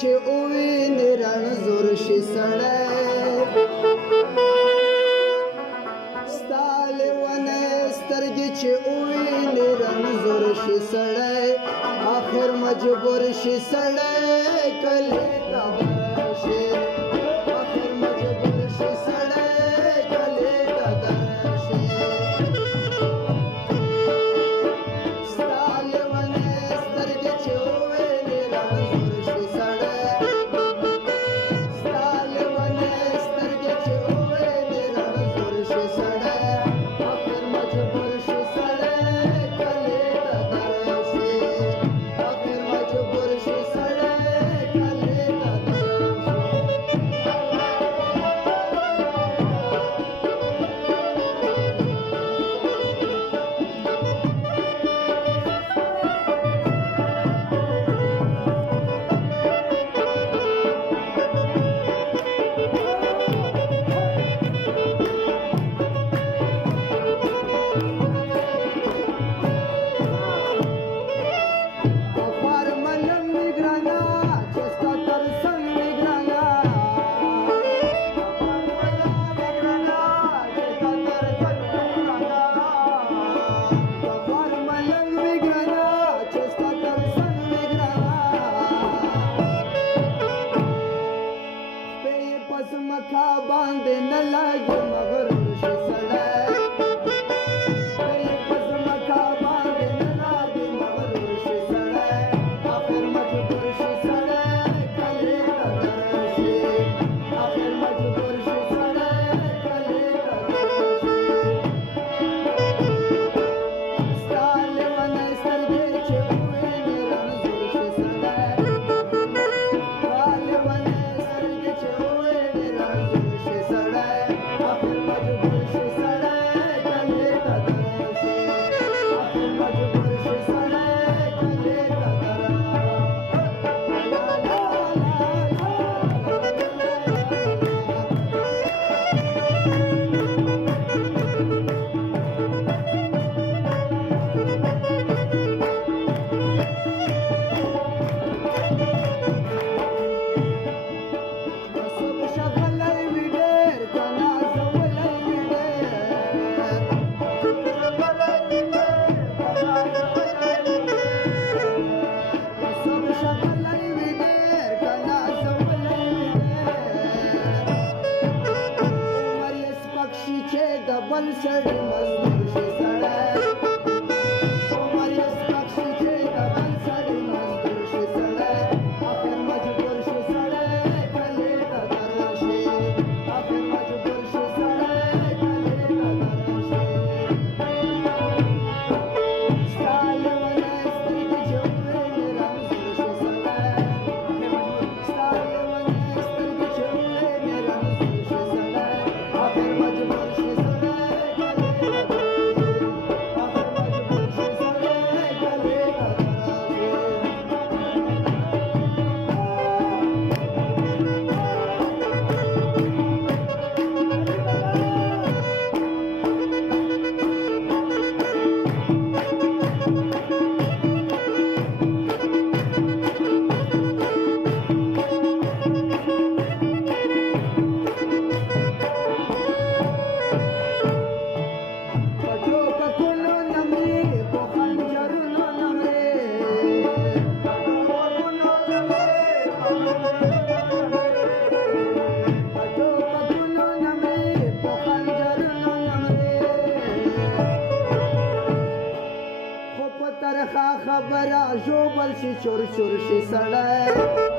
چې ووینې رڼ زور شي سړی ستا لیونی سترګې چې ووینې رڼ زور شي سړی آخر مجبور شي سړی کلي ته درشي آخر مجبور شي سړی کلي ته درشي ستا لیونی سترګې چې ووینې رڼ زور شي سړی ستا لیونی سترګې چې ووینې رڼ زور شي سړی آخر مجبور شي سړی کلي ته درشي آخر مجبور شي سړی کلي ته مکا باندې نه لګي مغرور شي سړی پس مکا باندې نه لګي مغرور شي سړی آخر مجبور شي سړی کلي ته درشي آخر مجبور شي سړی کلي ته درشي ستا لیونی سترګې چې ووینې رڼ زور شي سړی ستا لیونی سترګې چې ووینې رڼ زور شي سړی آخر مجبور شي سړی کلي ته درشي آخر مجبور شي سړی کلي ته بل سړی مزدور شي سړی عمر یې سپک شي چې د بل سړی مزدور شي سړی آخر مجبور شي سړی کلي ته درشي آخر مجبور شي سړی کلي ته درشي ستا لیونی سترګې چې ووینې رڼ زور شي سړی ستا لیونی سترګې چې ووینې رڼ زور شي سړی آخر مجبور شي خبره ژوبل شي چور چور شي سړی